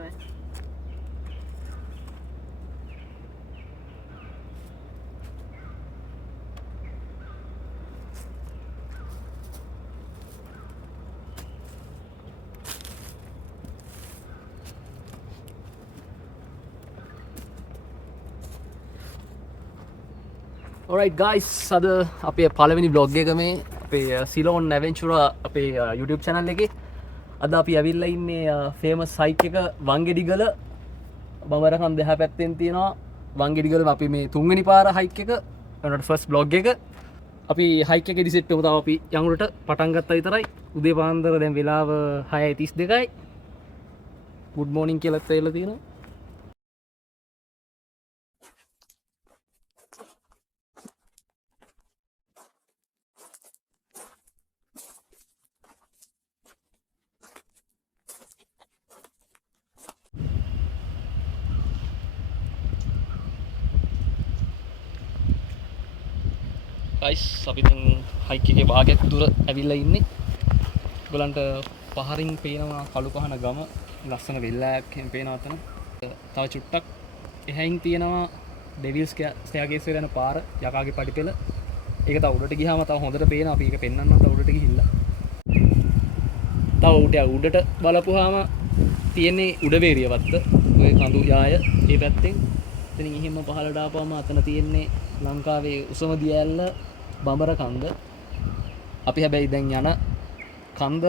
විතරයි. Alright guys, අද අපේ පළවෙනි vlog එක මේ අපේ සිලෝන් ඇවෙන්චුරා අපේ YouTube channel එකේ. අද අපි ඇවිල්ලා ඉන්නේ famous hike එක වංගෙඩිගල බඹරකම් දෙහා පැත්තෙන් තියෙනවා. වංගෙඩිගල අපි මේ තුන්වෙනි පාර hike එක වෙනකොට first vlog එක. අපි hike එකේදී set වෙමු. තාම අපි යඟුරට පටන් ගත්තා විතරයි. උදේ පාන්දර දැන් වෙලාව 6:32යි. good morning කියලා තේරලා තියෙනවා. guys අපි දැන් හයික් එකේ භාගයක් දුර ඇවිල්ලා ඉන්නේ. ඔයගලන්ට පහරින් පේනවා කළු පහන ගම ලස්සන වෙල්ලයක් එහෙම පේනවා අතන. තව චුට්ටක් එහයින් තියෙනවා ඩෙවිල්ස් ස්ටෙයාර්කේස් එක යන පාර යකාගේ පඩිපෙළ. ඒක තව උඩට ගියාම තව හොඳට පේනවා. අපි ඒක පෙන්වන්නම් තව උඩට ගිහිල්ලා. තව උඩට බලපුවාම තියෙන්නේ උඩවේරිය වත්ත. ඔය කඳු යාය ඒ පැත්තෙන්. එතනින් එහෙම පහළට ආපුවාම අතන තියෙන්නේ ලංකාවේ උසම දිය ඇල්ල බඹර කන්ද. අපි හැබැයි දැන් යන කන්ද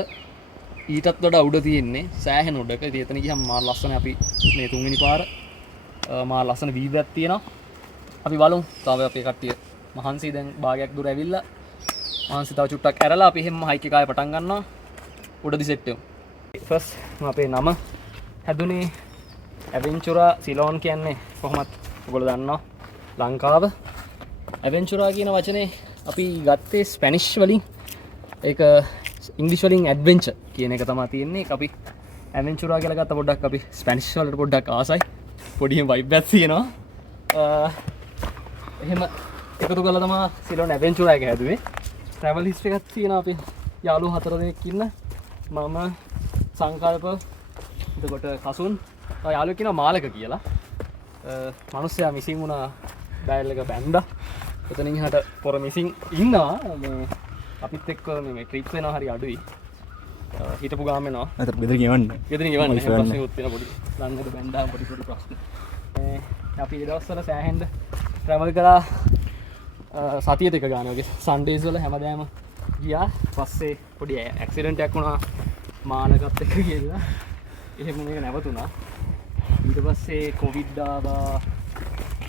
ඊටත් වඩා උඩ තියෙන්නේ සෑහෙන උඩක. ඉතින් එතන ගියම මාර ලස්සන අපි මේ තුන්වෙනි පාර මාර ලස්සන වීව්යක් තියෙනවා. අපි බලමු. තව අපේ කට්ටිය මහන්සි දැන් භාගයක් දුර ඇවිල්ලා මහන්සි තව චුට්ටක් ඇරලා අපි හැම හයික් එක ආයෙ පටන් ගන්නවා. උඩදී සෙට් වෙමු. ෆස්ට් අපේ නම හැදුනේ ඇවෙන්චුරා සිලෝන් කියන්නේ කොහොමත් ඔයගොල්ලෝ දන්නවා ලංකාව. ඇවෙන්චුරා කියන වචනේ අපි ගත්තේ ස්පැනිෂ් වලින්. ඒක ඉංග්‍රීසි වලින් ඇඩ්වෙන්චර් කියන එක තමයි තියෙන්නේ. ඒක අපි ඇවෙන්චුරා කියලා ගත්ත පොඩ්ඩක් අපි ස්පැනිෂ් වලට පොඩ්ඩක් ආසයි. පොඩි වයිබ් එකක් තියෙනවා. එහෙම එකතු කරලා තමයි සිලෝන් ඇවෙන්චුරා එක හැදුවේ. ට්‍රැවල් හිස්ටරි එකක් තියෙනවා. අපි යාළුවෝ 4 දෙනෙක් ඉන්න. මම සංකල්ප එතකොට කසුන් යාළුවෙක් ඉන්නවා මාලක කියලා. මිනිස්සයා මිසින් වුණා. ඩයල් එක බැන්දා. එතනින් එහාට පොර මිසින් ඉන්නවා. මේ අපිත් එක්ක මේ ට්‍රිප්ස් වෙනවා හරි අඩුයි. හිටපු ගාම වෙනවා. අතට බෙදර ගෙවන්න. ගෙදරින් ගෙවන්න. ප්‍රශ්න උත් වෙන පොඩි. ලන්නට බැන්දා පොඩි ප්‍රශ්න. අපි ඒ දවස්වල සෑහෙන්න ට්‍රැවල් කරා. සතිය දෙක ගාන වගේ සන්ඩේස් වල හැමදාම ගියා. පස්සේ පොඩි ඇක්සිඩන්ට් එකක් වුණා මානකත් එක්ක ගිහලා. එහෙම මේක නැවතුණා. ඊට පස්සේ කොවිඩ් ආවා.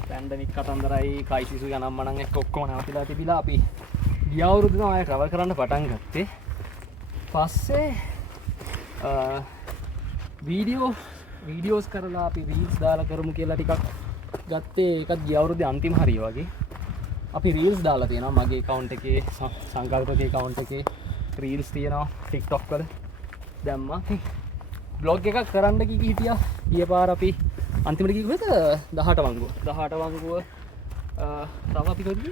පැන්ඩමික් කතන්දරයි කයිසිසු යනම් මනන් එක්ක ඔක්කොම නැවතිලා තිබිලා අපි ගිය අවුරුද්දේ තමයි ආයෙ ට්‍රැවල් කරන්න පටන් ගත්තේ. පස්සේ වීඩියෝස් කරලා අපි රීල්ස් දාලා කරමු කියලා ටිකක් ගත්තේ. ඒකත් ගිය අවුරුද්දේ අන්තිම හරිය වගේ. අපි රීල්ස් දාලා තියෙනවා මගේ account එකේ සංකල්පකේ account එකේ රීල්ස් තියෙනවා TikTok වල දැම්මා. බ්ලොග් එකක් කරන්න හිටියා. ගිය පාර අපි අන්තිමට කිව්වද 18 වංගුව. 18 වංගුව තව අපි කොහොමද?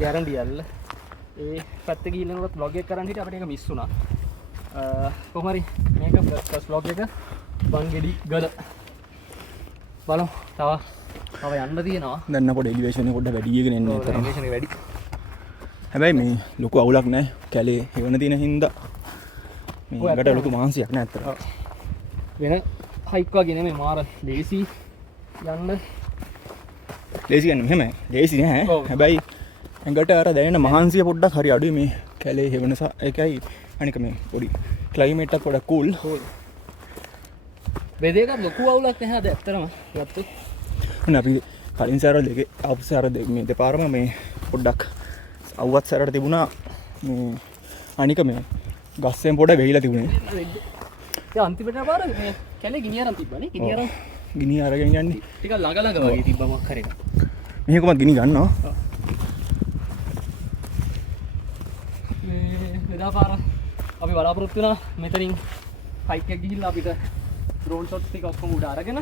ගැරන්ඩියල්. ඒ පැත්තේ ගිහින්නකොට vlog එක කරන්න හිටියා. අපිට ඒක මිස් වුණා. කොහොම හරි මේක ෆස්ට් vlog එක වංගෙඩි ගල. බලමු. තව යන්න තියෙනවා. දැන් පොඩි එලිවේෂන් එක පොඩ්ඩක් වැඩි එකගෙන එන්න තරම්. එලිවේෂන් එක වැඩි. හැබැයි මේ ලොකු අවුලක් නැහැ. කැලේ හෙවණ තියෙන හින්දා මේකට ලොකු මහන්සියක් නෑ අතට. වෙන හයික් වගේ නෙමෙයි මාර ලේසි යන්න. ලේසි කියන්නේ මෙහෙමයි. ලේසි නෑ. හැබැයි ඇඟට අර දැනෙන මහන්සිය පොඩ්ඩක් හරි අඩුයි මේ කැලේ හෙවණ එකයි අනික මේ පොඩි ක්ලයිමේට් එක පොඩ්ඩක් කූල්. වෙදේක ලොකු අවුලක් නැහැ අද ඇත්තටම ගත්තොත්. අනේ අපි කලින් සැරවල දෙකේ ආපු සැර මේ දෙපාරම මේ පොඩ්ඩක් අවුවත් සැරට තිබුණා. මේ අනික මේ ගස්සෙන් පොඩ වෙහිලා තිබුණේ. ඒ අන්තිමට පාර මේ කැලේ ගිනි අරන් තිබ්බනේ. ගිනි අරගෙන යන්නේ. ටිකක් ළඟ වගේ තිබ්බ මොකක් හරි. මෙහෙ කොහමද ගිනි ගන්නවා? මේ එදා පාර අපි බලාපොරොත්තු වෙනා මෙතනින් හයික් එක ගිහිල්ලා අපිට ඩ්‍රෝන් ෂොට්ස් ටික ඔක්කොම උඩ අරගෙන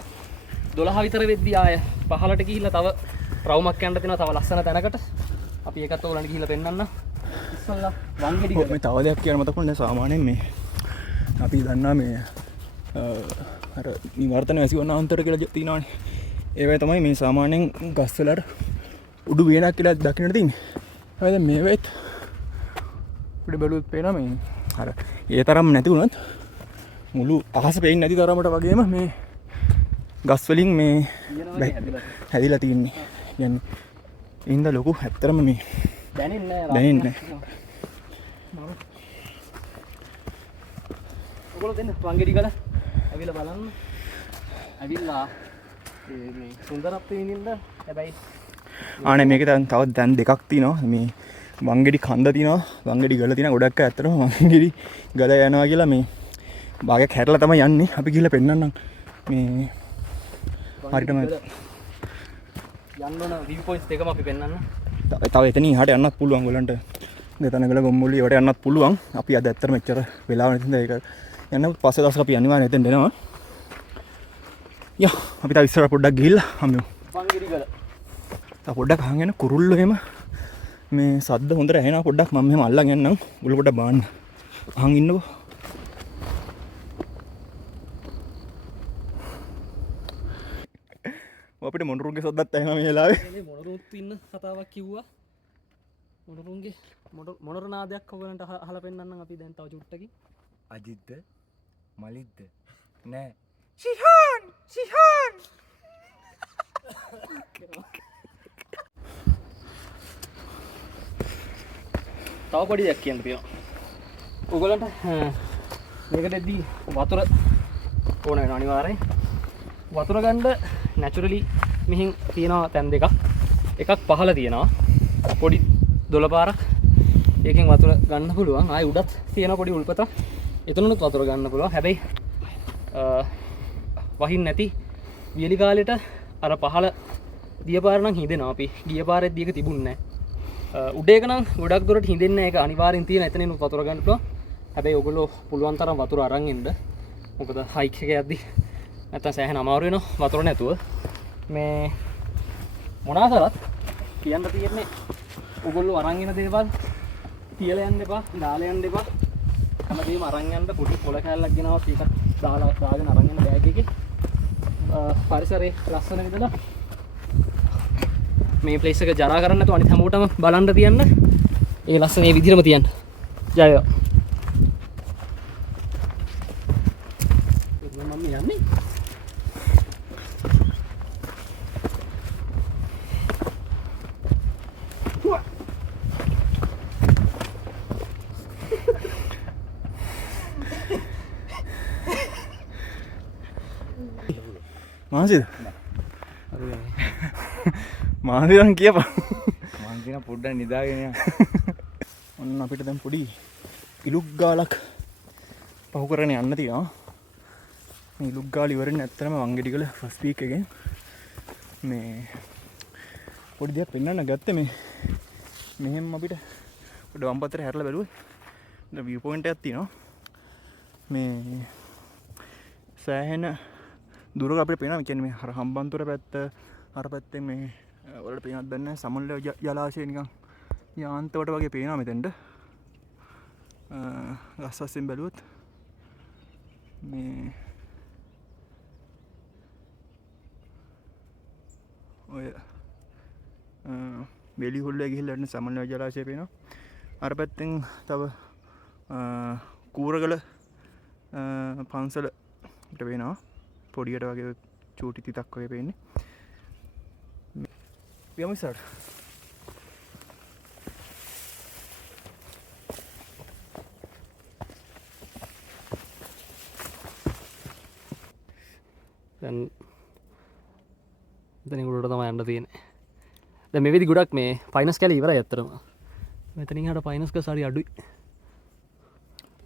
12 විතර වෙද්දී ආය පහලට ගිහිල්ලා තව රවුමක් යන්න තියෙනවා. තව ලස්සන තැනකට අපි ඒකත් ඔයගලන්ට ගිහිල්ලා පෙන්නන්න. ඉස්සල්ලා වංගෙඩි මේ තව දෙයක් කියන්න මතකුනේ. සාමාන්‍යයෙන් මේ අපි දන්නා මේ අර නිවර්තන වැසි වන්න අන්තර කියලා තියෙනවානේ. ඒවයි තමයි මේ සාමාන්‍යයෙන් ගස්වලට උඩු වේනක් කියලා දකින්නට තියෙන්නේ. හැබැයි දැන් මේ වෙත් අපිට බැලුවොත් පේනවා මේ අර ඒ තරම් නැති වුණත් මුළු අහස පේන්නේ නැති තරමට වගේම මේ ගස් වලින් මේ හැදිලා තියෙන්නේ. කියන්නේ ඉඳ ලොකු ඇත්තටම මේ දැනෙන්නේ දැනෙන්නේ නැහැ. ඔයගොල්ලෝ දෙන්න වංගෙඩි ගල ඇවිල්ලා බලන්න. ඇවිල්ලා මේ සුන්දරත්වය විඳින්න. හැබැයි ආනේ මේක තව දැන් දෙකක් තියෙනවා. මේ වංගෙඩි කන්ද තියෙනවා, වංගෙඩි ගල තියෙනවා. ගොඩක් අය ඇත්තටම වංගෙඩි ගල යනවා කියලා මේ භාගයක් හැරලා තමයි යන්නේ. අපි ගිහලා පෙන්නන්නම්. මේ හරියටම යන්න ඕන view points දෙකම අපි පෙන්නන්න. තව එතනින් එහාට යන්නත් පුළුවන් ඔයගලන්ට. ගතනගල ගොම්මුල්ලි වට යන්නත් පුළුවන්. අපි අද ඇත්තට මෙච්චර වෙලාව නැති නිසා ඒක යන්න පස්සේ දවසක අපි අනිවාර්යෙන් එතෙන් දෙනවා. යා අපි තව ඉස්සරහ පොඩ්ඩක් ගිහිල්ලා හම්බෙමු. වංගෙඩි ගල. තව පොඩ්ඩක් අහන් යන කුරුල්ලෝ එහෙම මේ සද්ද හොඳට ඇහෙනවා. පොඩ්ඩක් මම මෙහෙම අල්ලන් යන්නම්. උගල පොඩ්ඩක් බාන්න. අහන් ඉන්නකෝ. අපිට මොනරුන්ගේ සද්දත් ඇහෙනවා මේ වෙලාවේ. මේ මොනරුත් ඉන්න කතාවක් කිව්වා. මොනරුන්ගේ මොනර නාදයක් ඔයගලන්ට අහලා පෙන්නන්නම් අපි දැන් තව චුට්ටකින්. අජිත්ද මලිද්ද නෑ ශිහාන් තව පොඩි දෙයක් කියන්න තියෙනවා. ඔයගලන්ට මේකට එද්දී වතුර ඕන වෙනවා අනිවාර්යෙන්. වතුර ගන්න නැචරලි මෙහින් තියෙනවා තැන් දෙකක්. එකක් පහළ තියෙනවා. පොඩි දොළ පාරක්. ඒකෙන් වතුර ගන්න පුළුවන්. ආයි උඩත් තියෙන පොඩි උල්පතක්. එතනනුත් වතුර ගන්න පුළුවන්. හැබැයි වහින් නැති වියලි කාලෙට අර පහළ දිය පාර නම් හිඳෙනවා. අපි ගිය පාරෙත් දියක තිබුණේ නැහැ. උඩ එක නම් ගොඩක් දුරට හිඳෙන්නේ නැහැ. ඒක අනිවාර්යෙන් තියෙන. එතනින් වතුර ගන්න පුළුවන්. හැබැයි ඔයගොල්ලෝ පුළුවන් තරම් වතුර අරන් එන්න. මොකද හයික් එක යද්දී නැත්තම් සෑහෙන අමාරු වෙනවා වතුර නැතුව. මේ මොනවා කරත් කියන්න තියෙන්නේ ඔයගොල්ලෝ අරන් එන දේවල් තියලා යන්න එපා, දාලා යන්න එපා. හැමදේම අරන් යන්න පොඩි පොල කෑල්ලක් ගෙනවත් ඒකත් දාගෙන අරන් යන්න බෑග් එකේ. පරිසරයේ ලස්සන විදිහට මේ ප්ලේස් එක ජරා කරන්න නැතුව අනිත් හැමෝටම බලන්න තියන්න. ඒ ලස්සන මේ විදිහටම තියන්න. ජය වේවා. මම යන්නේ. මාසිද මාසිරන් කියපන්. මං කියන පොඩ්ඩක් නිදාගෙන යන්න. ඔන්න අපිට දැන් පොඩි ඉලුක් ගාලක් පහු කරගෙන යන්න තියෙනවා. මේ ඉලුක් ගාල ඉවරෙන්නේ ඇත්තටම වංගෙඩිගල ෆස්ට් වීක් එකෙන්. මේ පොඩි දෙයක් පෙන්වන්න ගත්තේ මේ මෙහෙම අපිට පොඩි වම් පැත්තට හැරලා බැලුවේ. දැන් view point එකක් තියෙනවා. මේ සෑහෙන දුරක අපිට පේනවා. කියන්නේ මේ අර හම්බන්තොට පැත්ත අර පැත්තෙන් මේ වලට පේනක් දන්නේ සමනල ජලාශය නිකන් යාන්තවට වගේ පේනවා මෙතෙන්ට. ගස්සස්යෙන් බැලුවොත් මේ ඔය වෙලි හොල්ලේ ගිහිල්ලා යන සමනල ජලාශය පේනවා. අර පැත්තෙන් තව කූරගල පන්සල අපිට පේනවා. පොඩියට වගේ චූටි තිතක් වගේ පේන්නේ. යමු ඉස්සරහට. දැන් එතනින් උඩට තමයි යන්න තියෙන්නේ. දැන් මේ වෙදි ගොඩක් මේ ෆයිනස් කැලේ ඉවරයි ඇත්තටම. මෙතනින් හට ෆයිනස් කස් හරි අඩුයි.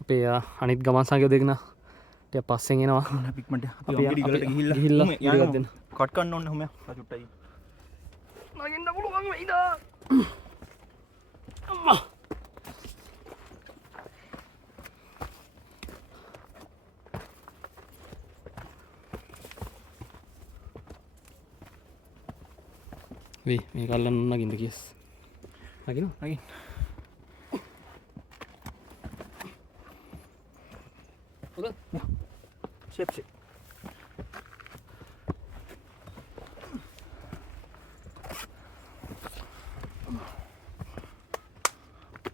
අපේ අනිත් ගමන් සංඛ්‍යාව දෙකන ටික පස්සෙන් එනවා. පික්මට අපි ගිහිල්ලා ගිහිල්ලා යන්න දෙන්න. කට් කරන්න ඕනේ හැම චුට්ටයි. නගින්න පුළුවන් වෙයිද? අම්මා වේ මේ කල්ලන්න නගින්න කියස්. නගින්න නගින්න. ෂෙප්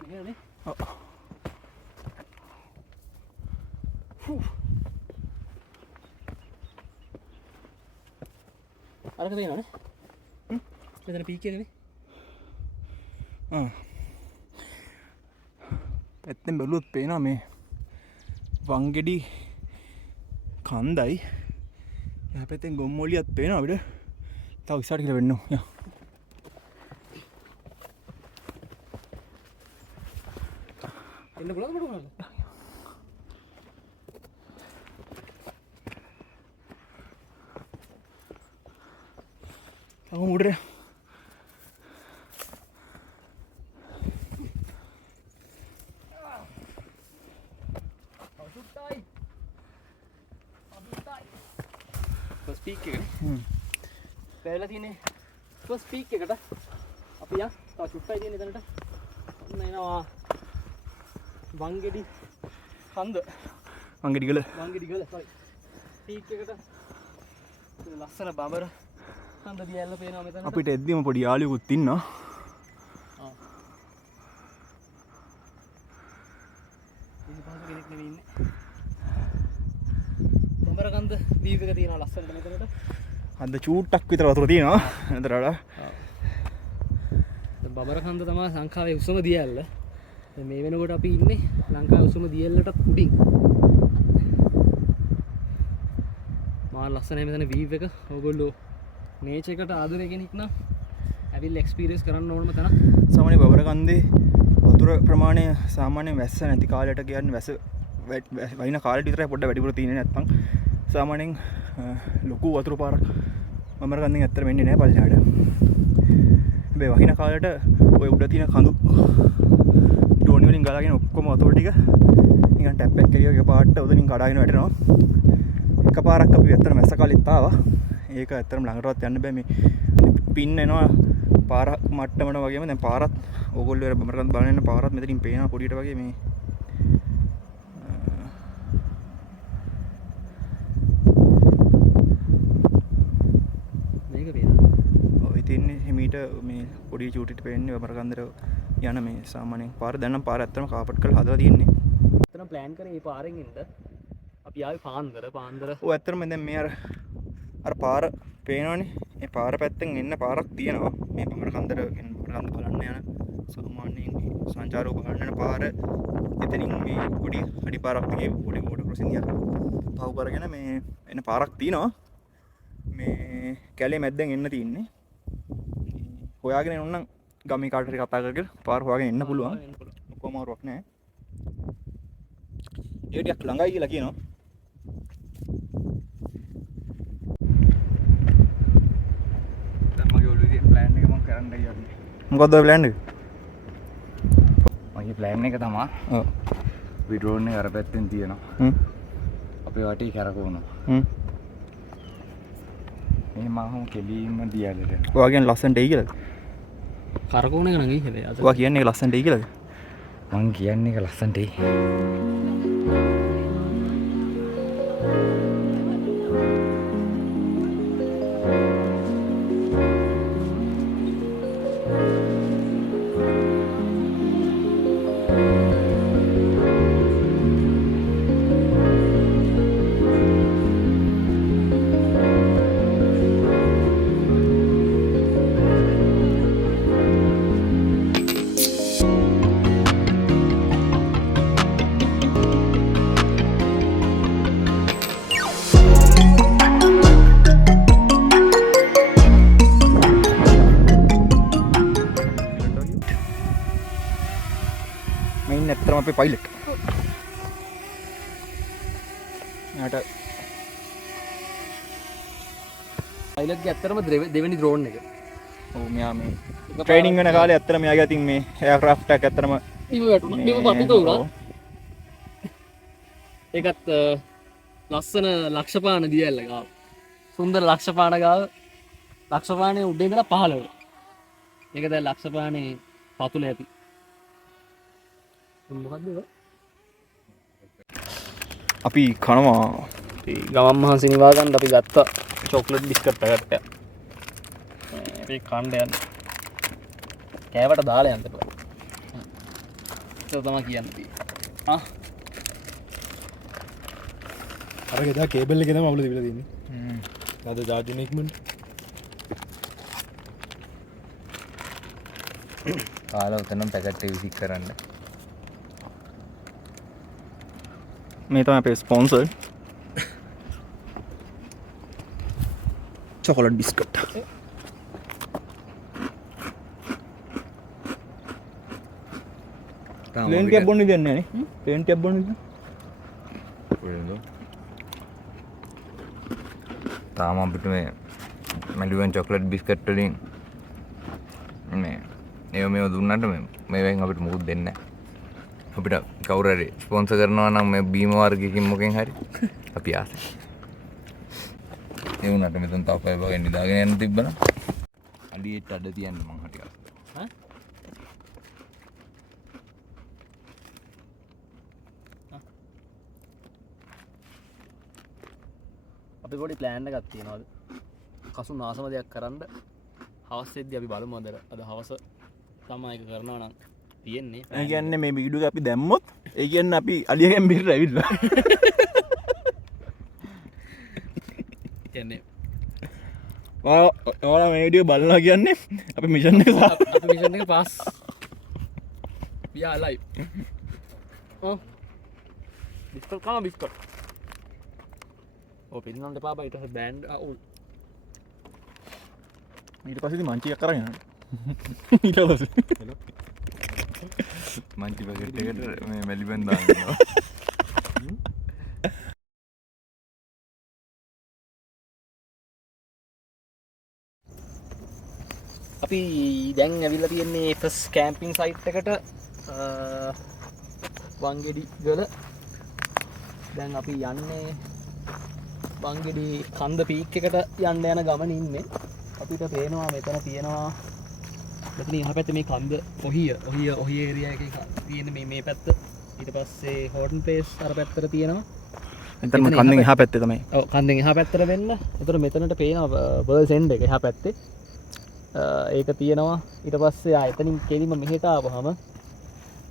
මෙහෙමනේ. අරක තියෙනවනේ. මෙතන පීක් එකනේ. ඇත්තෙන් බැලුවොත් පේනවා මේ වංගෙඩි කන්දයි එහා පැත්තෙන් ගොම්මොලියත් පේනවා අපිට. තව ඉස්සරහට කියලා වෙන්න ඕන. එන්න පුළුවන්ද මට උනන්න? තව උඩට ෆස්ට් පීක් එකනේ. පැවලා තියෙන්නේ ෆස්ට් පීක් එකට. අපි යන් තව චුට්ටයි තියෙන්නේ එතනට. ඔන්න එනවා වංගෙඩි කන්ද. වංගෙඩි ගල. වංගෙඩි ගල sorry. පීක් එකට ලස්සන බඹර කන්ද දියැල්ල පේනවා මෙතනට. අපිට එද්දිම පොඩි යාළුවෙකුත් ඉන්නවා. ඉතින් කෙනෙක් නෙවෙයි ඉන්නේ. බඹර කන්ද දීප් එක තියෙනවා ලස්සනට මෙතනට. අද චූට්ටක් විතර වතුර තියෙනවා. නේද රඩා? බබර කන්ද තමයි ලංකාවේ උසම දියැල්ල. දැන් මේ වෙනකොට අපි ඉන්නේ ලංකාවේ උසම දියැල්ලට උඩින්. මා ලස්සනයි මෙතන වීව් එක. ඕගොල්ලෝ නේචර් එකට ආදරේ කෙනෙක් නම් ඇවිල්ලා එක්ස්පීරියන්ස් කරන්න ඕනම තැන. සාමාන්‍ය බබර කන්දේ වතුර ප්‍රමාණය සාමාන්‍යයෙන් වැස්ස නැති කාලයට කියන්නේ වැස්ස වයින් කාලෙට විතරයි පොඩ්ඩක් වැඩිපුර තියෙන්නේ නැත්නම් සාමාන්‍යයෙන් ලොකු වතුර පාරක් බබර කන්දෙන් ඇත්තට වෙන්නේ නැහැ පල්ලෙහාට. හැබැයි වහින කාලයට ඔය උඩ තියෙන කඳු ඩෝනි වලින් ගලාගෙන ඔක්කොම වතුර ටික නිකන් ටැප් එකක් එළිය එකපාරට උදලින් කඩාගෙන වැටෙනවා. එකපාරක් අපි ඇත්තට මැස්ස කාලෙත් ආවා. ඒක ඇත්තටම ළඟටවත් යන්න බෑ. මේ පින් එනවා පාර මට්ටමට වගේම දැන් පාරත් ඕගොල්ලෝ බබර කන්ද බලන යන පාරත් මෙතනින් පේනවා පොඩියට වගේ මේ මේක පේනවා. ඔය තින්නේ හිමීට මේ පොඩි චූටිට පේන්නේ බබර කන්දට යන මේ සාමාන්‍යයෙන් පාර දැන් නම් පාර ඇත්තටම කාපට් කරලා හදලා තියෙන්නේ. එතන ප්ලෑන් කරේ මේ පාරෙන් එන්න. අපි ආවේ පාන්දර. ඔය ඇත්තටම දැන් මේ අර පාර පේනවනේ. මේ පාර පැත්තෙන් එන්න පාරක් තියෙනවා. මේ බබර කන්දට බබර කන්ද බලන්න යන සාමාන්‍යයෙන් මේ සංචාරෝ බලන්න යන පාර එතනින් මේ පොඩි අඩි පාරක් දිගේ පොඩි වෝටර් ක්‍රොසින් එකක් පහු කරගෙන මේ එන පාරක් තියෙනවා. මේ කැලේ මැද්දෙන් එන්න තියෙන්නේ. හොයාගෙන එනොනම් ගමේ කාට හරි කතා කරගෙන පාර හොයාගෙන එන්න පුළුවන්. කොහොම වරුවක් නැහැ. ඒ ටිකක් ළඟයි කියලා කියනවා. දැන් මගේ ඔළුවේ තියෙන ප්ලෑන් එක මම කරන්න යන්නේ. මොකක්ද ඔය ප්ලෑන් එක? මගේ ප්ලෑන් එක තමයි ඔව්. අපි ඩ්‍රෝන් එක අර පැත්තෙන් තියනවා. අපේ වටේ කරකවනවා. මේ මම කෙලින්ම දියලට. ඔයා කියන්නේ ලස්සනට එයි කියලාද? කරකෝන එක නම් ඉන්නේ. ඔයා කියන්නේ ඒක ලස්සනට එයි කියලාද? මං කියන්නේ ඒක ලස්සනට ඇත්තටම අපේ පයිලට්. යාට පයිලට්ගේ ඇත්තටම දෙවෙනි ඩ්‍රෝන් එක. ඔව් මෙයා මේ ට්‍රේනින් වෙන කාලේ ඇත්තටම මෙයාගේ අතින් මේ එයාක්‍රාෆ්ට් එකක් ඇත්තටම බිම වැටුණා. බිම පතිත වුණා. ඒකත් ලස්සන ලක්ෂපාන දියැල්ල ගාව. සුන්දර ලක්ෂපාන ගාව. ලක්ෂපානේ උඩ ඉඳලා 15. ඒක දැන් ලක්ෂපානේ පතුල ඇති. මොකද්ද ඒක? අපි කනවා ගමන් මහන්සි නිවා ගන්න අපි ගත්ත චොක්ලට් බිස්කට් පැකට් එක මේ කණ්ඩ යන්න කෑවට දාලා යන්න පුළුවන් ඒක තමයි කියන්න තියෙන්නේ අර ගෙදා කේබල් එකේ තමයි අවුල තිබිලා තියෙන්නේ අද ජාර්ජින් ඉක්මනට කාලා උතනම් පැකට් එක විසික් කරන්න මේ තමයි අපේ ස්පොන්සර් චොකලට් බිස්කට් ප්ලේන් ටිකක් බොන්න දෙන්නේ නේ ප්ලේන් ටිකක් බොන්න දෙන්න තාම අපිට මේ මැලිවන් චොක්ලට් බිස්කට් වලින් මේ මේව දුන්නට මේවෙන් අපිට මුකුත් දෙන්නේ නැහැ අපිට කවුරු හරි ස්පොන්සර් කරනවා නම් මේ බීම වර්ගයකින් මොකෙන් හරි අපි ආසයි ඒ වුණාට මෙතන තව පය වගේ නිදාගෙන යන්න තිබ්බනම් අඩියට අඩ තියන්න මං හිටියා අපි පොඩි ප්ලෑන් එකක් තියෙනවාද කසු නාසම දෙයක් කරන්න හවස් වෙද්දී අපි බලමු අද හවස තමයි ඒක කරනවා නම් තියෙන්නේ ඒ කියන්නේ මේ වීඩියෝ එක අපි දැම්මොත් ඒ කියන්නේ අපි අලියගෙන් බිහිර ඇවිල්ලා කියන්නේ ඔයාලා මේ වීඩියෝ බලනවා කියන්නේ අපි මිෂන් එක අපි මිෂන් එක pass we are live biscuit කම බිස්කට් ඔය පිළිනන්න එපා බා ඊට පස්සේ බෑන්ඩ් අවුල් ඊට පස්සේ ඉතින් මංචියක් කරගෙන යනවා ඊට පස්සේ මංචි පැකට් එකට මේ මැලිබන් දානවා අපි දැන් ඇවිල්ලා තියෙන්නේ ෆස් කැම්පින් සයිට් එකට වංගෙඩි ගල දැන් අපි යන්නේ වංගෙඩි කන්ද පීක් එකට යන්න යන ගමන ඉන්නේ අපිට පේනවා මෙතන තියෙනවා මෙතන එහා පැත්තේ මේ කන්ද ඔහිය ඒරියා එකේ තියෙන මේ පැත්ත ඊට පස්සේ හෝටන් ප්ලේස් අර පැත්තට තියෙනවා එතන කන්දෙන් එහා පැත්තේ තමයි ඔව් කන්දෙන් එහා පැත්තට වෙන්න එතකොට මෙතනට පේනවා වර්ල්ඩ්ස් එන්ඩ් එක එහා පැත්තේ ඒක තියෙනවා ඊට පස්සේ එතනින් කෙලිම මෙහෙට ආවහම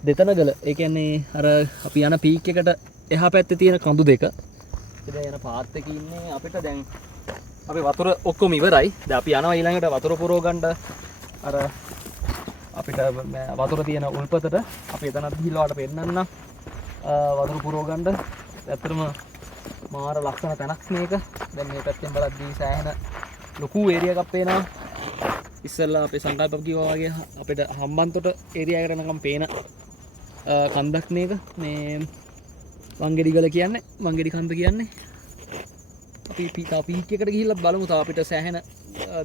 දෙතනගල ඒ කියන්නේ අර අපි යන පීක් එකට එහා පැත්තේ තියෙන කඳු දෙක ඉතින් යන පාත් එකේ ඉන්නේ අපිට දැන් අපි වතුර ඔක්කොම ඉවරයි දැන් අපි යනවා ඊළඟට වතුර පුරව ගන්න අර අපිට වතුර තියෙන උල්පතට අපි එතනත් ගිහිල්ලා වලට පෙන්නන්න වතුර පුරව ගන්න ඇත්තටම මාර ලස්සන තැනක් මේක දැන් මේ පැත්තෙන් බලද්දී සෑහෙන ලොකු ඒරියා එකක් පේනවා ඉස්සෙල්ලා අපේ සංකල්ප කිව්වා වගේ අපිට හම්බන්තොට ඒරියා එකට නිකන් පේන කන්දක් මේක මේ වංගෙඩි ගල කියන්නේ වංගෙඩි කන්ද කියන්නේ අපි පීක් එකට ගිහිල්ලා බලමු තාම අපිට සෑහෙන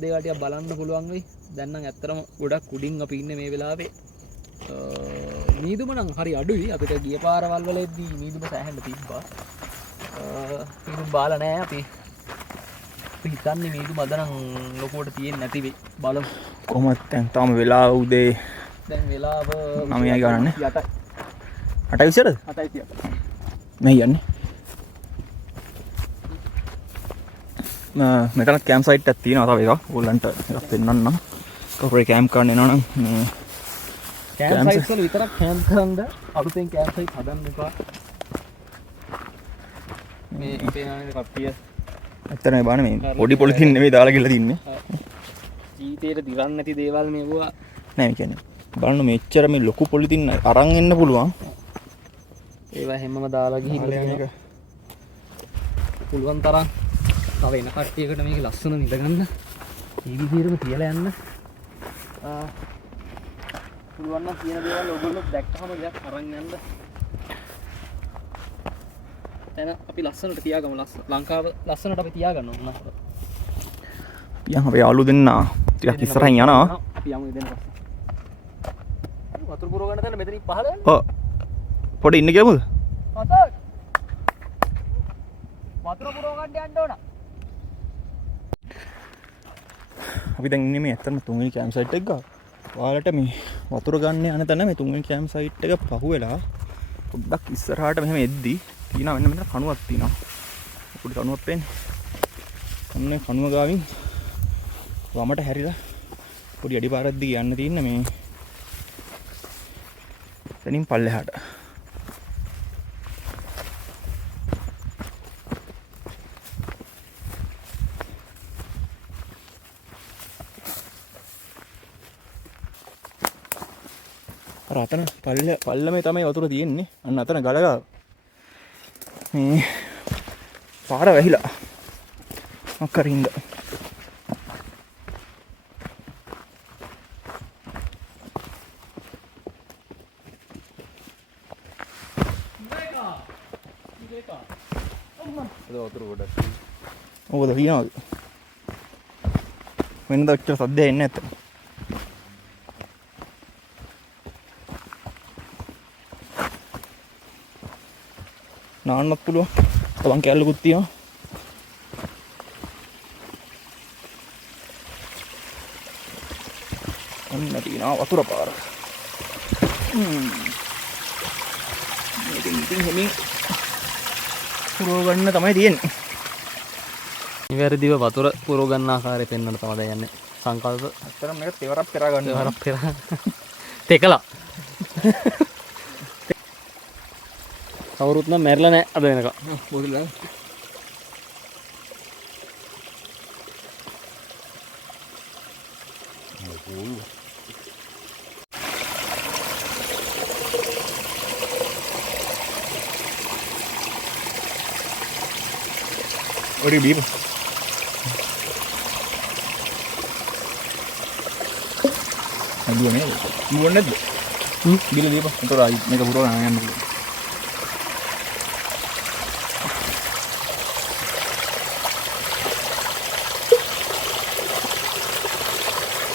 දේවල් ටිකක් බලන්න පුළුවන් වෙයි දැන් නම් ඇත්තටම ගොඩක් උඩින් අපි ඉන්නේ මේ වෙලාවේ මීදුම නම් හරි අඩුයි අපිට ගිය පාරවල් වලදී මීදුම සෑහෙන්න තිබ්බා මීදුම බාලා නැහැ අපි හිතන්නේ මීදුම අද නම් ලොකුවට තියෙන්නේ නැති වෙයි බලමු කොහොමද දැන් තාම වෙලාව උදේ දැන් වෙලාව 9යි ගානනේ 8යි 8යි විතරද 8යි 30 මේ යන්නේ මෙතන කැම් සයිට් එකක් තියෙනවා තව එකක් ඕගොල්ලන්ට එකක් පෙන්නන්නම් කවුරු කැම් කරන්න එනවා නම් මේ කැම් සයිට් වල විතරක් කැම් කරන්න අලුතෙන් කැම් සයිට් හදන්න එපා මේ පේනනේ කට්ටිය ඇත්තටම බලන්න මේ පොඩි පොලිතින් නෙමෙයි දාලා ගිහලා තින්නේ ජීවිතේට දිරන්න නැති දේවල් මේවා නෑ මේ කියන්නේ බලන්න මෙච්චර මේ ලොකු පොලිතින් අරන් එන්න පුළුවන් ඒවා හැමම දාලා ගිහිල්ලා යන පුළුවන් තරම් තව එන කට්ටියකට මේක ලස්සන නිද ගන්න මේ විදිහටම තියලා යන්න පුළුවන් නම් කියන දේවල් ඔයගොල්ලෝ දැක්කම දෙයක් අරන් යන්න දැන් අපි ලස්සනට තියාගමු ලංකාව ලස්සනට අපි තියාගන්න ඕන යන් අපි යාළු දෙන්න ටිකක් ඉස්සරහින් යනවා අපි යමු ඉතින් පස්සේ වතුර පුරව ගන්න තැන මෙතනින් පහළ යන්න ඔව් පොඩි ඉන්න ගියමුද අසත් වතුර පුරව ගන්න යන්න ඕන අපි දැන් ඉන්නේ මේ ඇත්තටම තුන්වෙනි කැම්ප් සයිට් එක ගාව. ඔයාලට මේ වතුර ගන්න යන තැන මේ තුන්වෙනි කැම්ප් සයිට් එක පහුවෙලා පොඩ්ඩක් ඉස්සරහට මෙහෙම එද්දි තියෙනවා මෙන්න මෙතන කණුවක් තියෙනවා. පොඩි කණුවක් පේන්නේ. ඔන්න කණුව ගාවින් වමට හැරිලා පොඩි අඩි පාරක් දිගේ යන්න තියෙන මේ එතනින් පල්ලෙහාට. අර අතන පල්ලමේ තමයි වතුර තියෙන්නේ. අන්න අතන ගලගාව. මේ පාර වැහිලා. අක්කරින්ද. ඕකද කියනවද? වෙනද ඔච්චර සද්දයක් එන්නේ නැත්නම්. නාන්නත් පුළුවන්. තවන් කැල්ලකුත් තියෙනවා. ඔන්න තියෙනවා වතුර පාර. මේකෙන් ඉතින් හැමින් පුරව ගන්න තමයි තියෙන්නේ. නිවැරදිව වතුර පුරව ගන්න ආකාරය පෙන්වන්න තමයි දැන් යන්නේ. සංකල්ප. අත්‍තරම මේක තෙවරක් පෙරා ගන්න. තෙවරක් පෙරා. තෙකලා. කවුරුත් නම් මැරිලා නැහැ අද වෙනකම්. පොඩිලා. What do you mean? Dua ni, dua net. Bila dia apa? Untuk rai, mereka buruk orang yang dulu.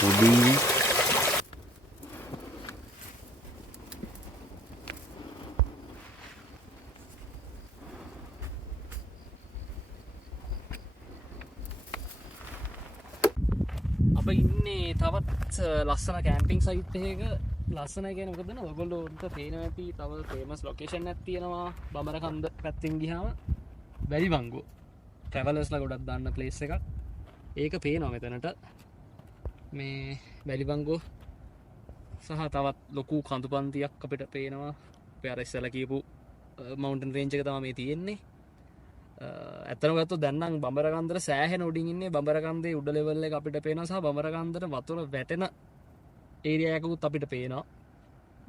Ubi. අප ඉන්නේ තවත් ලස්සන කැම්පින් සයිට් එකක. ලස්සනයි කියන්නේ මොකද දන්නවද? ඔයගොල්ලෝන්ට පේනවා ඇති තව ෆේමස් ලොකේෂන් එකක් තියෙනවා බඹරකන්ද පැත්තෙන් ගියාම වැලිවංගුව. ට්‍රැවලර්ස්ලා ගොඩක් දාන්න ප්ලේස් එකක්. ඒක පේනවා මෙතනට. මේ වැලිවංගුව සහ තවත් ලොකු කඳු පන්තියක් අපිට පේනවා. අපි අර ඉස්සෙල්ලා කියපු මවුන්ටන් රේන්ජ් එක තමයි මේ තියෙන්නේ. ඇත්තම ගත්තොත් දැන් නම් බඹරකන්දට සෑහෙන උඩින් ඉන්නේ. බඹරකන්දේ උඩ ලෙවල් එක අපිට පේනවා සහ බඹරකන්දට වතුර වැටෙන ඒරියා එකකුත් අපිට පේනවා.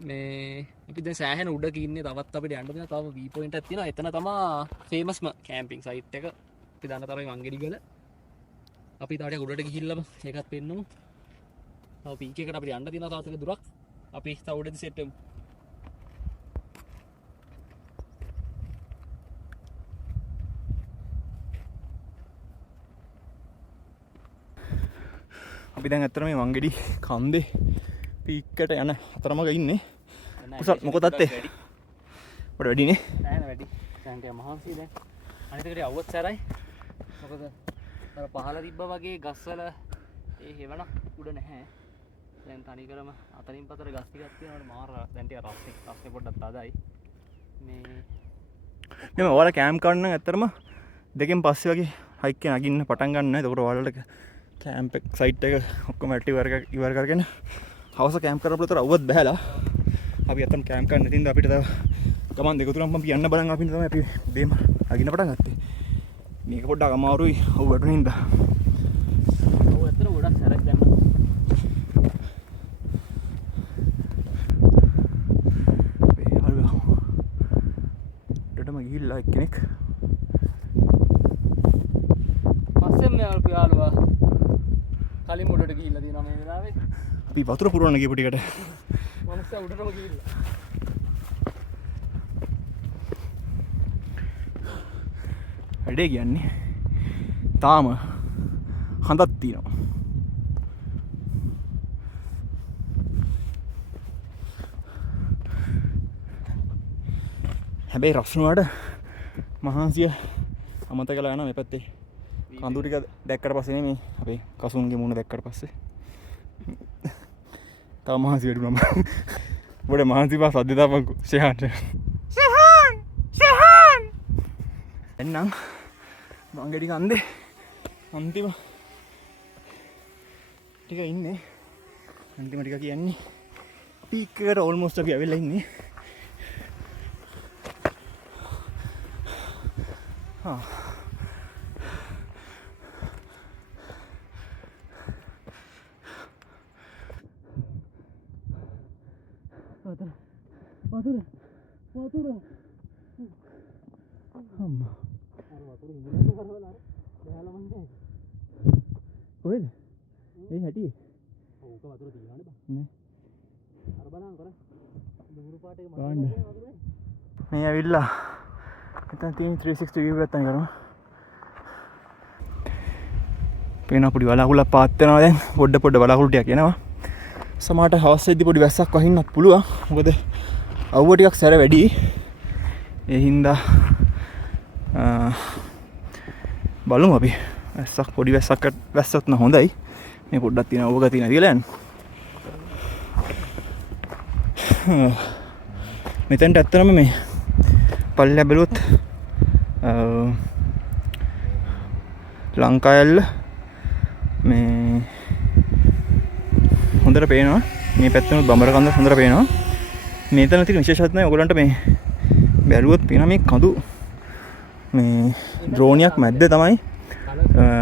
මේ අපි දැන් සෑහෙන උඩක ඉන්නේ. තවත් අපිට යන්න තියෙනවා. තව වී පොයින්ට් එකක් තියෙනවා. එතන තමයි ෆේමස්ම කැම්පින් සයිට් එක. අපි දන්න තරම් වංගෙඩිගල. අපි ඊට උඩට ගිහිල්ලා ඒකත් පෙන්නමු. තව පීක් එකට අපිට යන්න තියෙනවා තවත් ටික දුරක්. අපි තව උඩදී සෙට් වෙමු. අපි දැන් ඇත්තට මේ වංගෙඩි කන්දේ පීක්කට යන අතරමඟ ඉන්නේ. කුසල් මොකද අත්තේ? පොඩ වැඩිනේ. නෑ නෑ වැඩි. දැන් ටික මහන්සි දැන්. අනිත් එකට අවුවත් සැරයි. මොකද අර පහළ තිබ්බා වගේ ගස්වල ඒ හේවණ උඩ නැහැ. දැන් තනිකරම අතරින් පතර ගස් ටිකක් තියෙනවට මාර දැන් ටික රස්නේ පොඩ්ඩක් තදයි. මේ ඔයාලා කැම්ප් කරන්න නම් ඇත්තටම දෙකෙන් පස්සේ වගේ හයික් එක නගින්න පටන් ගන්න. එතකොට ඔයාලට කැම්ප් එක සයිට් එක ඔක්කොම ඉවර කරගෙන හවස කැම්ප් කරපු විතර අවුවත් බහැලා අපි අතන කැම්ප් කරන්න ඉතින් අපිට තව ගමන් දෙක තුනක් මම යන්න බලන් අපි තමයි අපි බේම අගින්න පටන් ගත්තේ. මේක පොඩ්ඩක් අමාරුයි ඔව් වැටුනින්ද. ඔව් ඇත්තට ගොඩක් සැරක් දැම්ම. ඩටම ගිහිල්ලා එක්කෙනෙක් පස්සෙන් මේ යාළුවා කලින් උඩට ගිහිල්ලා තියෙනවා මේ වෙලාවේ. අපි වතුර පුරවන්න ගියපු ටිකට මනුස්සයා උඩටම ගිහිල්ලා. වැඩේ කියන්නේ තාම හඳක් තියෙනවා. හැබැයි රස්නුවට මහන්සිය අමතක කරලා යනවා මේ පැත්තේ. කඳු ටික දැක්කට පස්සේ නෙමෙයි අපේ කසුන්ගේ මුණ දැක්කට පස්සේ තව මහන්සි වැඩුණා මම. බොඩ මහන්සි පාස් අද්ද දාපන්කෝ ෂෙහාන් එන්නම් වංගෙඩි කන්දේ අන්තිම ටික ඉන්නේ. අන්තිම ටික කියන්නේ පීක් එකට ඕල්මෝස්ට් අපි ඇවිල්ලා ඉන්නේ. වතුර අම්මා කොහෙද ඒ හැටියේ ඕක වතුර තියෙනවනේ බා නේ අර බලන්න කර දුමුරු පාටේ මේ ඇවිල්ලා එතන තියෙන 360 view එකක් තමයි කරමු. පේන පොඩි වලාකුළක් පාත් වෙනවා දැන් පොඩ වලාකුළු ටිකක් එනවා. සමහරට හවස් වෙද්දි පොඩි වැස්සක් වහින්නත් පුළුවන්. මොකද අවුව ටිකක් සැර වැඩි. ඒ හින්දා බලමු අපි. වැස්සක් පොඩි වැස්සක් නම් හොඳයි. මේ පොඩ්ඩක් තියෙන අවුව ගතිය නැතිලා යන්න. මෙතෙන්ට ඇත්තටම මේ පල්ලෙහා බැලුවොත් ලංකායල්ල මේ හොඳට පේනවා. මේ පැත්තෙනුත් බඹරකන්ද හොඳට පේනවා. මේතන තියෙන විශේෂත්වය තමයි ඔයගලන්ට මේ බැලුවොත් පේනවා මේ කඳු මේ ඩ්‍රෝනියක් මැද්ද තමයි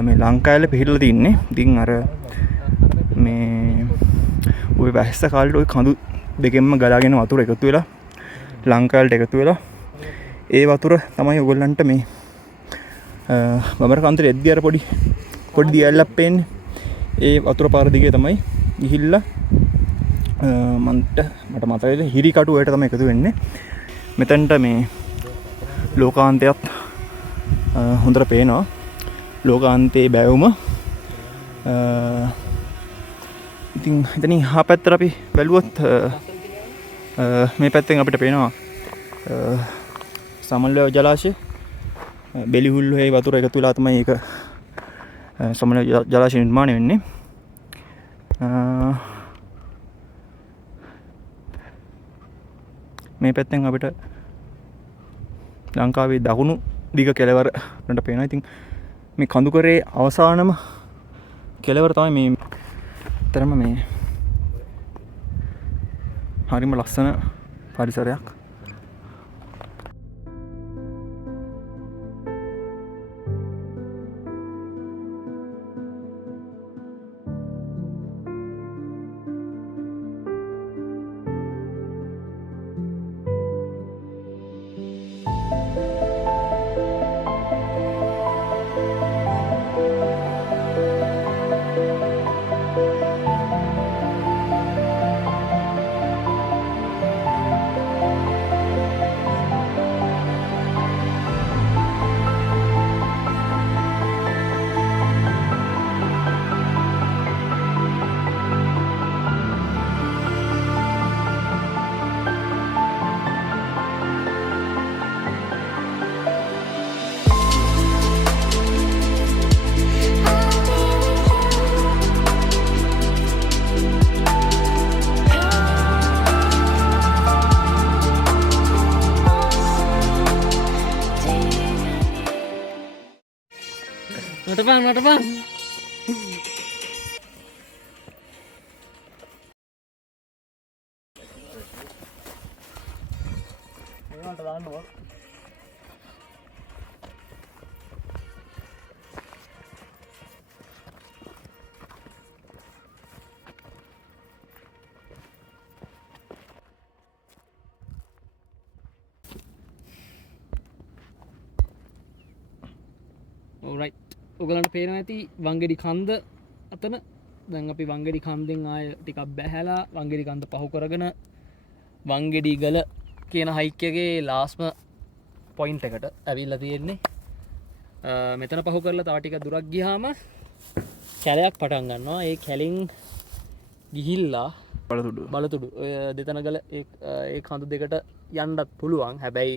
මේ ලංකායල්ල පිහිටලා තින්නේ. ඉතින් අර මේ ඔය වැස්ස කාලේට ඔය කඳු දෙකෙන්ම ගලාගෙන වතුර එකතු වෙලා ලංකාවලට එකතු වෙලා ඒ වතුර තමයි ඔයගොල්ලන්ට මේ බඹරකන්දට එද්දී අර පොඩි දියැලක් පේන්නේ. ඒ වතුර පාර දිගේ තමයි ගිහිල්ලා මට මතකයි හිරි කටු වලට තමයි එකතු වෙන්නේ. මෙතනට මේ ලෝකාන්තයත් හොඳට පේනවා. ලෝකාන්තයේ බැවුම ඉතින් එතනින් හා පැත්තට අපි බැලුවොත් මේ පැත්තෙන් අපිට පේනවා සමනල ජලාශය. බෙලිහුල්ලේ වතුර එකතු වෙලා තමයි ඒක සමනල ජලාශය නිර්මාණය වෙන්නේ. මේ පැත්තෙන් අපිට ලංකාවේ දකුණු දිග කෙළවරට පේනවා. ඉතින් මේ කඳුකරේ අවසානම කෙළවර තමයි මේ තරම මේ හරිම ලස්සන පරිසරයක්. නටපන් ඒවට දාන්න ඕන. alright ඔයගලන්ට පේනවා ඇති වංගෙඩි කන්ද අතන. දැන් අපි වංගෙඩි කන්දෙන් ආය ටිකක් බැහැලා වංගෙඩි කන්ද පහු කරගෙන වංගෙඩි ගල කියන හයික් එකේ ලාස්ම පොයින්ට් එකට ඇවිල්ලා තියෙන්නේ. මෙතන පහු කරලා තව ටික දුරක් ගියාම කැලයක් පටන් ගන්නවා. ඒ කැලෙන් ගිහිල්ලා බලතුඩු ඔය දෙතන ගල ඒ කඳු දෙකට යන්නත් පුළුවන්. හැබැයි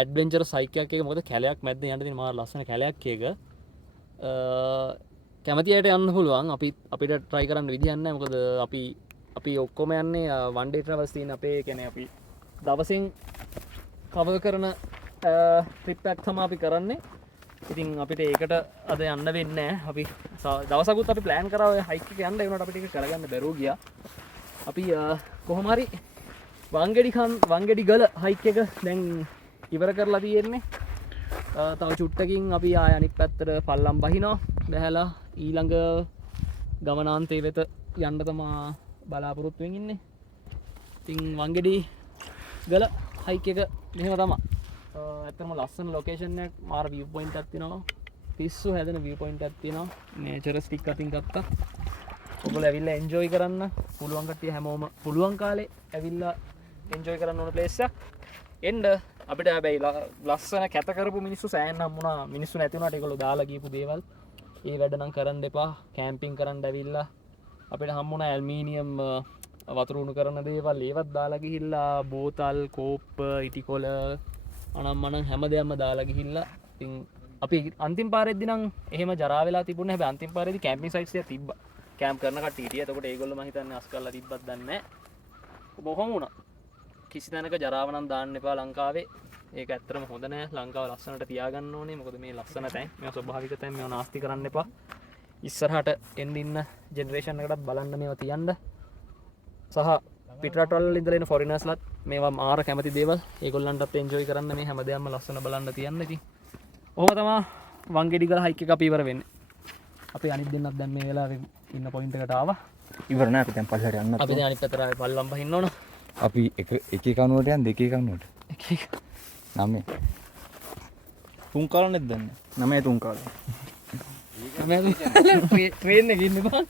ඇඩ්වෙන්චර් සයිකයක් එක. මොකද කැලයක් මැද්දේ යන්න තියෙන මාර ලස්සන කැලයක් එක. කැමති අයට යන්න පුළුවන්. අපිට try කරන්න විදියක් නැහැ. මොකද අපි ඔක්කොම යන්නේ one day travels තියෙන අපේ කියන්නේ අපි දවසින් cover කරන trip එකක් තමයි අපි කරන්නේ. ඉතින් අපිට ඒකට අද යන්න වෙන්නේ නැහැ. අපි දවසකුත් අපි ප්ලෑන් කරා ඔය හයික් එක යන්න. ඒ වුණාට අපිට ඒක කරගන්න බැරුව ගියා. අපි කොහොම හරි වංගෙඩි ගල හයික් එක දැන් ඉවර කරලා තියෙන්නේ. තව චුට්ටකින් අපි ආය අනිත් පැත්තට පල්ලම් බහිනවා. බැහැලා ඊළඟ ගමනාන්තේ වෙත යන්න තමා බලාපොරොත්තු වෙමින් ඉන්නේ. ඉතින් වංගෙඩි ගල හයික් එක මෙහෙම තමයි. ඇත්තටම ලස්සන ලොකේෂන් එකක්, මාර view point එකක් තියෙනවා. පිස්සු හැදෙන view point එකක් තියෙනවා. nature stick අතින් ගත්තා. ඔයගොල්ලෝ ඇවිල්ලා enjoy කරන්න පුළුවන් කට්ටිය හැමෝම පුළුවන් කාලේ ඇවිල්ලා enjoy කරන්න ඕන place එකක්. එන්න අපිට හැබැයි ලස්සන කැත කරපු මිනිස්සු සෑහෙන හම්බුණා. මිනිස්සු නැති වුණාට ඒගොල්ලෝ දාලා ගියපු දේවල් ඒ වැඩ නම් කරන්න එපා. කැම්පින් කරන්න ඇවිල්ලා අපිට හම්බුණා ඇල්මීනියම් වතුර උණු කරන දේවල් ඒවත් දාලා ගිහිල්ලා බෝතල් කෝප්ප ඉටිකොල අනම්මනම් හැම දෙයක්ම දාලා ගිහිල්ලා ඉතින් අපි අන්තිම පාරෙද්දී නම් එහෙම ජරා වෙලා තිබුණේ. හැබැයි අන්තිම පාරෙද්දී කැම්පින් සයිට්ස් එක තිබ්බා. කැම්ප් කරන කට්ටිය හිටියා. එතකොට ඒගොල්ලෝ මම හිතන්නේ අස් කරලා තිබ්බත් දන්නේ නැහැ. බොහොම වුණා. කිසි තැනක ජරාව නම් දාන්න එපා ලංකාවේ. ඒක ඇත්තටම හොඳ නෑ. ලංකාව ලස්සනට තියාගන්න ඕනේ. මොකද මේ ලස්සන තැන්, මේවා ස්වභාවික තැන්, මේවා නාස්ති කරන්න එපා. ඉස්සරහට එන්න ඉන්න ජෙනරේෂන් එකටත් බලන්න මේවා තියන්න. සහ පිටරටවල ඉඳලා එන ෆොරිනර්ස්ලත් මේවා මාර කැමති දේවල්. ඒගොල්ලන්ටත් එන්ජොයි කරන්න මේ හැම දෙයක්ම ලස්සන බලන්න තියන්න. ඉතින් ඔහොම තමයි වංගෙඩි ගල හයික් එක අපි ඉවර වෙන්නේ. අපි අනිත් දෙන්නත් දැන් මේ වෙලාවේ ඉන්න පොයින්ට් එකට ආවා. ඉවර නෑ අපි දැන් පල්ලෙහාට යන්න. අපි දැන් අනිත් පැත්තට ආවේ පල්ලම් බහින්න ඕන. අපි එක කනුවට යන් දෙකේ කනුවට නම්ේ තුන් කාල නෙත් දන්න නමේ තුන් කාල ට්‍රේන් එක ඉන්න බං.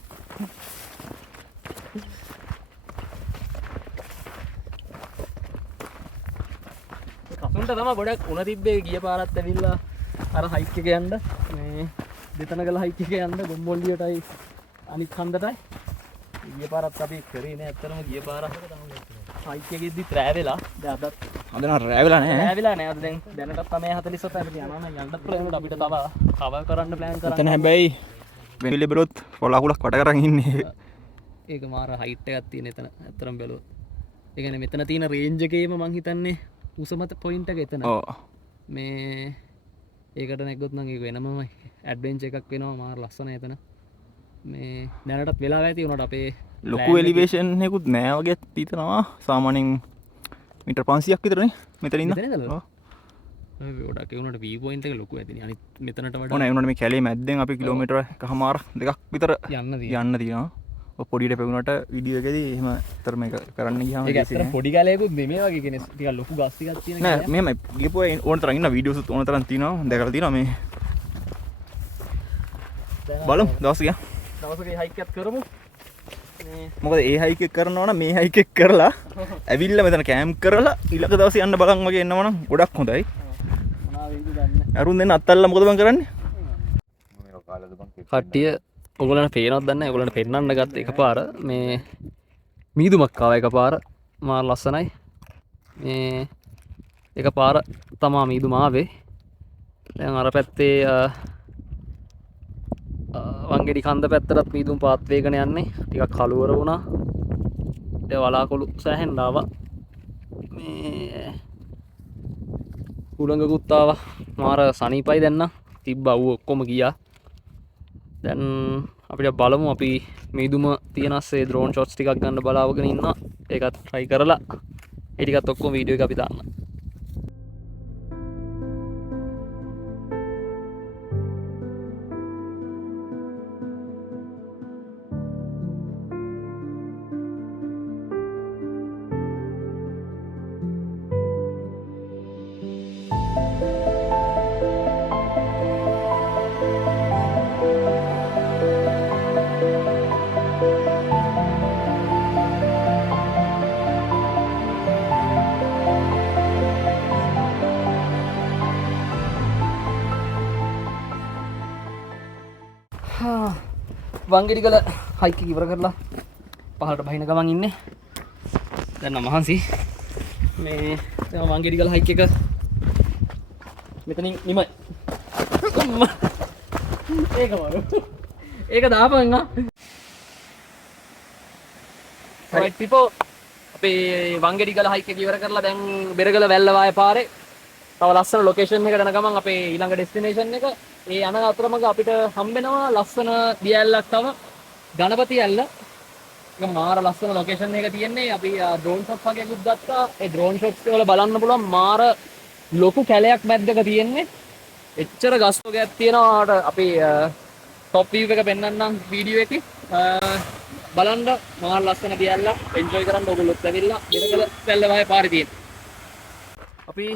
කසුන්ට තමයි ගොඩක් උණ තිබ්බේ ගිය පාරත් ඇවිල්ලා අර හයික් එක යන්න මේ දෙතන ගල හයික් එක යන්න ගොම්බොල්ලියටයි අනිත් හන්දටයි ගිය පාරත් අපි කරේ නෑ. ඇත්තටම ගිය පාර හයික් එකෙද්දි රෑ වෙලා දැන් අදත් අද නම් රෑ වෙලා නෑ. රෑ වෙලා නෑ. අද දැන් දැනටත් තමයි 47 අපි යනවා නම් යන්නත් පුළුවන්. අපිට තව කවර් කරන්න ප්ලෑන් කරන්න. එතන හැබැයි වෙනිලි බරොත් පොළකුලක් වට කරන් ඉන්නේ. ඒක මාර හයිට් එකක් තියෙන එතන. ඇත්තටම බැලුවොත් ඒ කියන්නේ මෙතන තියෙන රේන්ජ් එකේම මං හිතන්නේ උසම පොයින්ට් එක එතන. ඔව්. මේ ඒකට නැග්ගොත් නම් ඒක වෙනම ඇඩ්වෙන්චර් එකක් වෙනවා. මාර ලස්සනයි එතන. මේ දැනටත් වෙලා ඇති උනට අපේ ලොකු එලිවේෂන් එකකුත් නෑ වගේ හිතනවා. සාමාන්‍යයෙන් මීටර් 500ක් විතරනේ මෙතන ඉන්න. මෙතන ඉඳලා? ඔව්. ගොඩක් ඒ උනට view point එක ලොකු ඇතිනේ. අනිත් මෙතනට වඩා. ඕනේ ඒ උනට මේ කැලේ මැද්දෙන් අපි කිලෝමීටර එකමාර දෙකක් විතර යන්න තියෙනවා. ඔය පොඩියට පෙවුනට වීඩියෝ එකේදී එහෙම අතර මේක කරන්න ගියාම ඒක ඇත්තට පොඩි ගලයකුත් නෙමෙයි වගේ කියන්නේ ටිකක් ලොකු ගස් ටිකක් තියෙන නෑ මෙහෙම ගියපුව ඕන තරම් ඉන්න වීඩියෝස් ඕන තරම් තියෙනවා. දැකලා තියෙනවා මේ. බලමු දවස් ගියා. දවසක හයික් එකක් කරමු. මොකද ඒ හයික් එක කරනවා නම් මේ හයික් එක කරලා ඇවිල්ලා මෙතන කැම්ප් කරලා ඊළඟ දවසේ යන්න බලන් වගේ එනවා නම් ගොඩක් හොඳයි. මොනවා වෙයිද දන්නේ. අරුන් දෙන්න අත්තල්ලා මොකද බං කරන්නේ? කට්ටිය ඔයගොල්ලන්ට පේනවද දන්නේ නැහැ. ඔයගොල්ලන්ට පෙන්නන්න ගත්ත එකපාර මේ මීදුමක් ආවා එකපාර. මාර ලස්සනයි. මේ එකපාර තමා මීදුම ආවේ. දැන් අර පැත්තේ වංගෙඩි කන්ද පැත්තටත් මීදුම් පාත් වේගන යන්නේ. ටිකක් කළුවර වුණා. ඒ වලාකුළු සෑහෙන්න ආවා. මේ උලංගකුත් ආවා. මාර සනීපයි දැන් නම්. තිබ්බ අවු ඔක්කොම ගියා. දැන් අපිට බලමු අපි මීදුම තියෙන අස්සේ ඩ්‍රෝන් ෂොට්ස් ටිකක් ගන්න බලාවගෙන ඉන්නවා. ඒකත් try කරලා ඒ ටිකත් ඔක්කොම වීඩියෝ එක අපි දාන්න. වංගෙඩි ගල හයික් එක ඉවර කරලා පහළට බහින ගමන් ඉන්නේ. දැන් නම් මහන්සි. මේ දැන් වංගෙඩි ගල හයික් එක මෙතනින් නිමයි. ඒක වරු. ඒක දාපන් ආ. right people අපේ වංගෙඩි ගල හයික් එක ඉවර කරලා දැන් බෙරගල වැල්ල වාය පාරේ තව ලස්සන ලොකේෂන් එකකට යන ගමන් අපේ ඊළඟ ඩෙස්ටිනේෂන් එක ඒ යන අතරමඟ අපිට හම්බෙනවා ලස්සන දියැලක් තව ගණපති ඇල්ල. ඒක මාර ලස්සන ලොකේෂන් එක තියෙන්නේ. අපි ඩ්‍රෝන් ෂොට් වගේකුත් ගත්තා. ඒ ඩ්‍රෝන් ෂොට්ස් වල බලන්න පුළුවන් මාර ලොකු කැලයක් මැද්දක තියෙන්නේ. එච්චර ගස් වර්ගයක් තියෙනවා. අපි টপ view එක පෙන්වන්නම් වීඩියෝ එකේ. බලන්න මාර ලස්සන දියැල්ල එන්ජොයි කරන්න ඔයගොල්ලොත් ඇවිල්ලා මෙරකල පැල්ල වගේ පාරේ තියෙන. අපි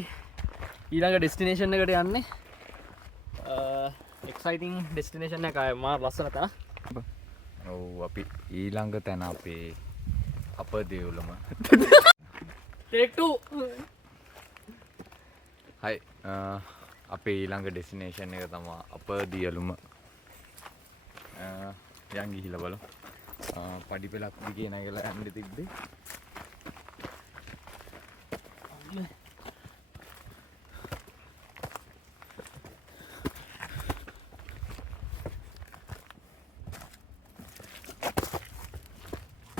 ඊළඟ ඩෙස්ටිනේෂන් එකට යන්නේ. එක්සයිටිං ඩෙස්ටිනේෂන් එකක් ආයේ මාර ලස්සන තැන. ඔව් අපි ඊළඟ තැන අපේ අපදේවලම ටේක් 2 හයි අපේ ඊළඟ ඩෙස්ටිනේෂන් එක තමයි අපදියලුම යන් ගිහිල්ලා බලමු පඩි පෙලක් දිගේ නැගලා යන්න තිබ්බේ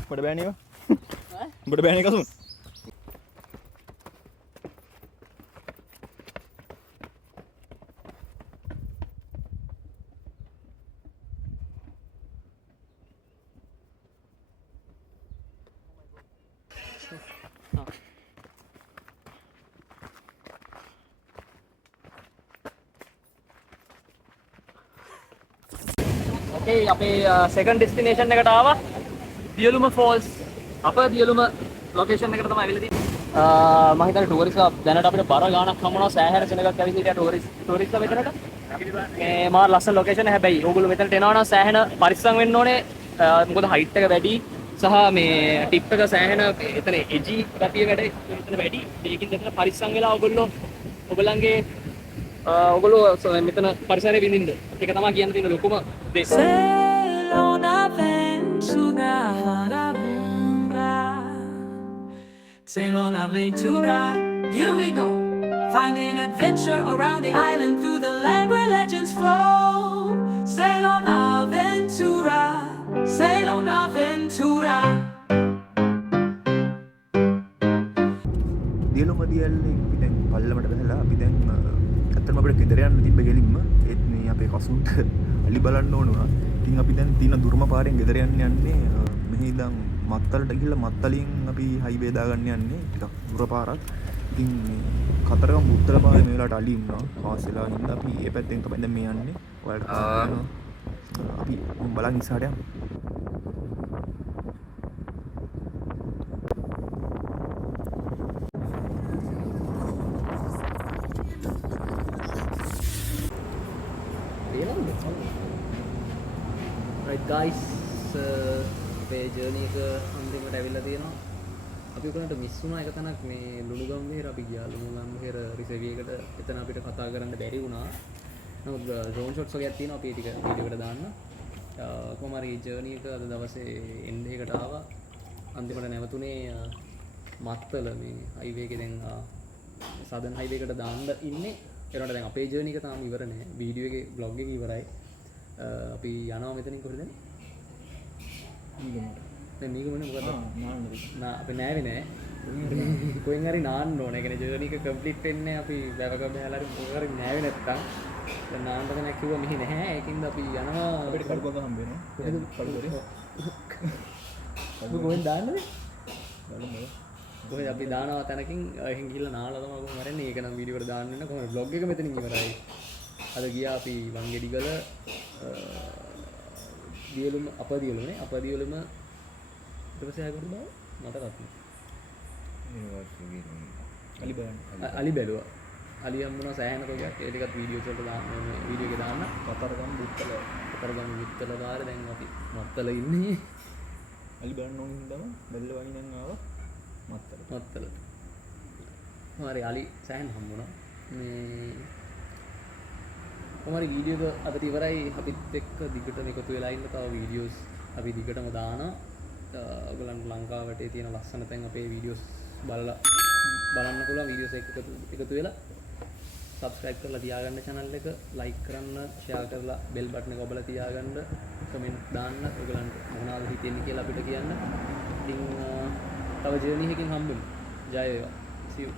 උඹට බෑනේ ඒවා උඹට බෑනේ කසුන් Okay, අපේ second destination එකට ආවා. දියලුම falls. අප දියලුම location එකට තමයි අවිල්ලා තියෙන්නේ. මම හිතන්නේ ටූරිස්ට්ලා දැනට අපිට බර ගාණක් හම්බුනවා සෑහෙන සෙනගක් ඇවිල්ලා ටූරිස්ට්ලා මෙතනට. මේ මාර ලස්සන location හැබැයි ඕගොල්ලෝ මෙතනට එනවා නම් සෑහෙන පරිස්සම් වෙන්න ඕනේ. මොකද height එක වැඩි සහ මේ tip එක සෑහෙන එතන edgy ගතිය වැඩි එතන වැඩි. ඒකින් දෙතන පරිස්සම් වෙලා ඔයගොල්ලෝ මෙතන පරිසරය විඳින්න. ඒක තමයි කියන්න තියෙන ලොකුම දේ. Sail on Aventura, here we go. Finding adventure around the island through the land where legends flow. Sail on Aventura, sail on Aventura. දියලුම දියැල්ලෙන් අපි දැන් පල්ලමට බහලා අපි දැන් ඇත්තටම අපිට ගෙදර යන්න තිබ්බ ගෙලින්ම ඒත් මේ අපේ කසුන්ට අලි බලන්න ඕන වුණා. ඉතින් අපි දැන් තියෙන දුර්ම පාරෙන් ගෙදර යන්නේ මෙහි ඉඳන් මත්තලට ගිහලා මත්තලින් අපි හයිවේ දාගන්න යන්නේ ටිකක් දුර පාරක්. ඉතින් මේ කතරගම මුත්තල පාරේ මේ වෙලාවට අලි ඉන්නවා. පාස් වෙලා ඉඳන් අපි මේ පැත්තෙන් තමයි දැන් මේ යන්නේ. ඔයාලට අපි බලන් ඉස්සරහට යමු. Right guys, අපේ ජර්නි එක අන්තිමට ඇවිල්ලා තියෙනවා. අපි උකනට මිස් වුණා එක තැනක් මේ ලුණුගම් මෙහෙර අපි ගියා ලුණුගම් මෙහෙර රිසර්ව් එකකට. එතන අපිට කතා කරන්න බැරි වුණා. නමුත් ඩ්‍රෝන් ෂොට්ස් වගේක් තියෙනවා අපි ටික වීඩියෝ එකට දාන්න. කොහොම හරි ජර්නි එක අද දවසේ එන්ඩ් එකට ආවා. අන්තිමට නැවතුනේ මත්තල මේ හයිවේ එකේ දැන් සදන් හයිවේ එකට දාන්න ඉන්නේ. ඒනට දැන් අපේ ජර්නි එක තාම ඉවර නෑ. වීඩියෝ එකේ vlog එක ඉවරයි. අපි යනවා මෙතනින් කොහෙද? දැන් මේකමනේ මොකද? අපි නෑවේ නෑ. කොහෙන් හරි නාන්න ඕනේ. ඒ කියන්නේ ජර්නි එක කම්ප්ලීට් වෙන්නේ අපි වැවක බහලා හරි මොකක් හරි නෑවේ නැත්තම්. දැන් නාන්න තැනක් කිව්වා මෙහි නැහැ. ඒකින්ද අපි යනවා. අපිට කඩුවක හම්බ වෙනවා. කොහෙද කඩුවකේ? කොහෙන් දාන්නද? කොහෙද අපි දානවා තැනකින් එහෙන් ගිහලා නාලා තමයි කොහොම හරන්නේ. ඒක නම් වීඩියෝ එකට දාන්න වෙන කොහොමද vlog එක මෙතනින් ඉවරයි. අද ගියා අපි වංගෙඩිගල දියලුම අපදියලුමනේ අපදියලුම ඊට පස්සේ ආයෙ කොහොමද මතකත් නෑ. අලි බැලුවා. අලි හම්බුණා සෑහෙන කොටයක්. ඒ ටිකත් වීඩියෝස් වලට දාන්න වීඩියෝ එක දාන්න. කතරගම බුත්තල පාර දැන් අපි මත්තල ඉන්නේ. අලි බලන්න ඕන හින්දාම බැල්ල වයින් ආවා මත්තල. හරි අලි සෑහෙන හම්බුණා. මේ කොහොමරි වීඩියෝ එක අදට ඉවරයි. අපිත් එක්ක දිගටම එකතු වෙලා ඉන්න තව වීඩියෝස් අපි දිගටම දානවා. ඔයගලන්ට ලංකාවට තියෙන ලස්සන තැන් අපේ වීඩියෝස් බලන්න පුළුවන්. වීඩියෝස් එකතු වෙලා subscribe කරලා තියාගන්න channel එක, like කරන්න, share කරලා bell button එක ඔබලා තියාගන්න, comment දාන්න. ඔයගලන්ට මොනවද හිතෙන්නේ කියලා අපිට කියන්න. ඉතින් තව journey එකකින් හම්බෙමු. ජය වේවා. See you.